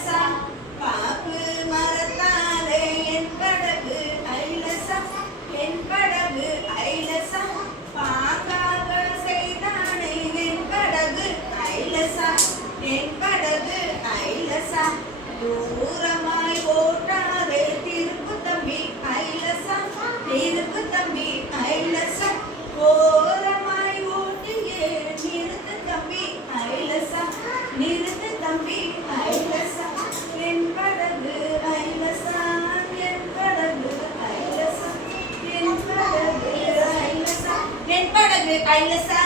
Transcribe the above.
ஐலசா பாக்கு மரத்தாலே என் படகு ஐலசா என் படகு ஐலசா பாக்காக செய்தானே என் படகு ஐலசா என் படகு ஐலசா தூரமாய் ஓட்டாதே திருப்பு தம்பி ஐலசா திருப்பு தம்பி ஐலசா ஓரமாய் ஓட்டியே நிறுத்து தம்பி ஐலசா நிறுத்து தம்பி ஐலசா என் படகு ஐலசா என் படகு ஐலசா என் படகு ஐலசா என் படகு ஐலசா